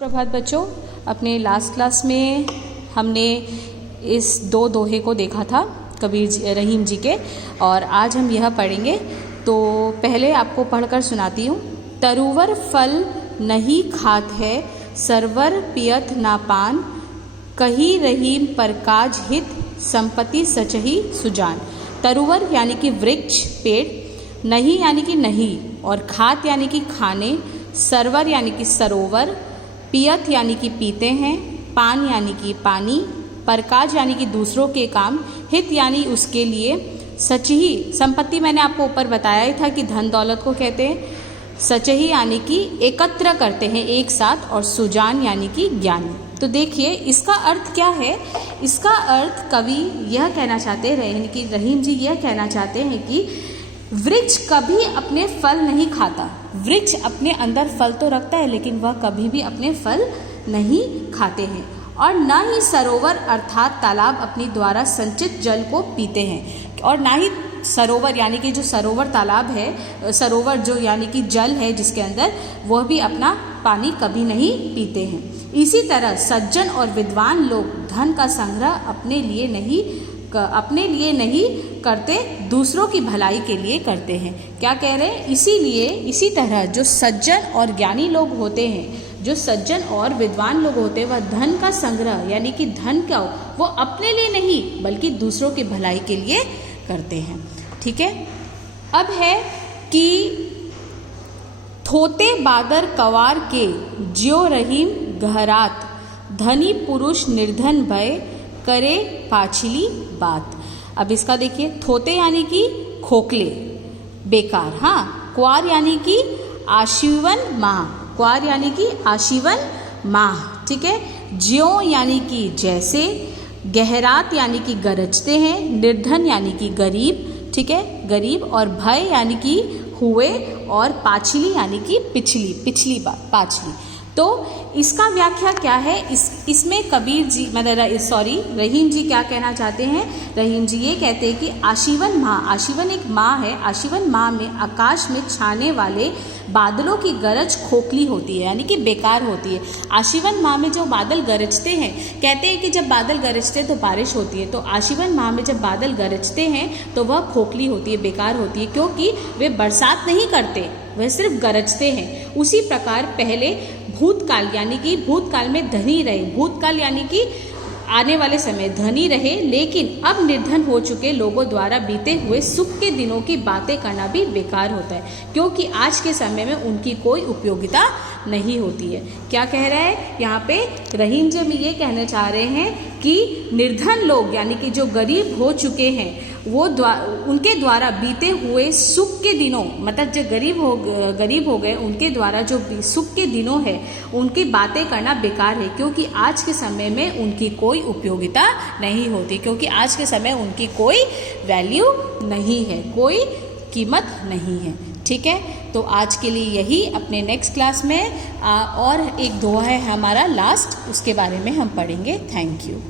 प्रभात बच्चों, अपने last class में हमने इस दो दोहे को देखा था रहीम जी के, और आज हम यह पढ़ेंगे। तो पहले आपको पढ़कर सुनाती हूँ। तरुवर फल नहीं खात है, सरवर पियत ना पान, कही रहीम पर काज हित, संपत्ति सचही सुजान। तरुवर यानी कि वृक्ष, पेड़, नहीं यानी कि नहीं, और खात यानी कि खाने, सरवर यानी कि सरोवर, पियत यानी कि पीते हैं, पान यानी कि पानी, परकाज यानी कि दूसरों के काम, हित यानी उसके लिए, सचही संपत्ति मैंने आपको ऊपर बताया ही था कि धन दौलत को कहते हैं, सचही यानी कि एकत्र करते हैं एक साथ, और सुजान यानी कि ज्ञानी। तो देखिए इसका अर्थ क्या है। इसका अर्थ कवि यह कहना चाहते हैं, यानी कि रहीम जी यह कहना चाहते हैं कि वृक्ष कभी अपने फल नहीं खाता। वृक्ष अपने अंदर फल तो रखता है, लेकिन वह कभी भी अपने फल नहीं खाते हैं। और न ही सरोवर अर्थात तालाब अपनी द्वारा संचित जल को पीते हैं, और ना ही सरोवर यानी कि जो सरोवर तालाब है, सरोवर जो यानी कि जल है जिसके अंदर, वह भी अपना पानी कभी नहीं पीते हैं। इसी तरह सज्जन और विद्वान लोग धन का संग्रह अपने लिए नहीं करते, दूसरों की भलाई के लिए करते हैं। क्या कह रहे हैं? इसीलिए इसी तरह जो सज्जन और ज्ञानी लोग होते हैं, जो सज्जन और विद्वान लोग होते हैं, वह धन का संग्रह यानी कि धन का वो अपने लिए नहीं बल्कि दूसरों की भलाई के लिए करते हैं। ठीक है। अब है कि थोते बादर कवार के ज्यो रहीम गहरात, धनी पुरुष निर्धन भय करे पाछली बात। अब इसका देखिए, थोते यानी कि खोखले, बेकार। हाँ, क्वार यानी कि आशीवन माह, क्वार यानी कि आशीवन माह। ठीक है। ज्यों यानी कि जैसे, गहरात यानी कि गरजते हैं, निर्धन यानी कि गरीब। ठीक है, गरीब। और भय यानी कि हुए, और पाछली यानी कि पिछली बात, पाछली। तो इसका व्याख्या क्या है? इसमें कबीर जी रहीम जी क्या कहना चाहते हैं? रहीम जी ये कहते हैं कि आशीवन माह, आशीवन एक माह है, आशीवन माह में आकाश में छाने वाले बादलों की गरज खोखली होती है, यानी कि बेकार होती है। आशीवन माह में जो बादल गरजते हैं, कहते हैं कि जब बादल गरजते हैं तो बारिश होती है, तो आशीवन माह में जब बादल गरजते हैं तो वह खोखली होती है, बेकार होती है, क्योंकि वे बरसात नहीं करते, वह सिर्फ गरजते हैं। उसी प्रकार पहले भूतकाल यानी कि भूतकाल में धनी रहे, भूतकाल यानी कि आने वाले समय धनी रहे, लेकिन अब निर्धन हो चुके लोगों द्वारा बीते हुए सुख के दिनों की बातें करना भी बेकार होता है, क्योंकि आज के समय में उनकी कोई उपयोगिता नहीं होती है। क्या कह रहा है यहाँ पे रहीम जी? में ये कहना चाह रहे हैं कि निर्धन लोग यानी कि जो गरीब हो चुके हैं, वो उनके द्वारा बीते हुए सुख के दिनों, मतलब जो गरीब हो गए, उनके द्वारा जो सुख के दिनों है, उनकी बातें करना बेकार है, क्योंकि आज के समय में उनकी कोई उपयोगिता नहीं होती, क्योंकि आज के समय उनकी कोई वैल्यू नहीं है, कोई कीमत नहीं है। ठीक है। तो आज के लिए यही। अपने नेक्स्ट क्लास में और एक दोहा है हमारा लास्ट, उसके बारे में हम पढ़ेंगे। Thank you.